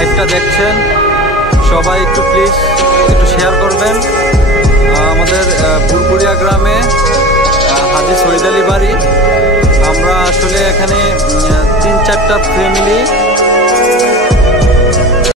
লাইভটা দেখছেন সবাই একটু প্লিজ একটু শেয়ার করবেন। আমাদের বুরবুরিয়া গ্রামে হাজী শহীদ আলী বাড়ি। আমরা আসলে এখানে 3-4টা ফ্যামিলি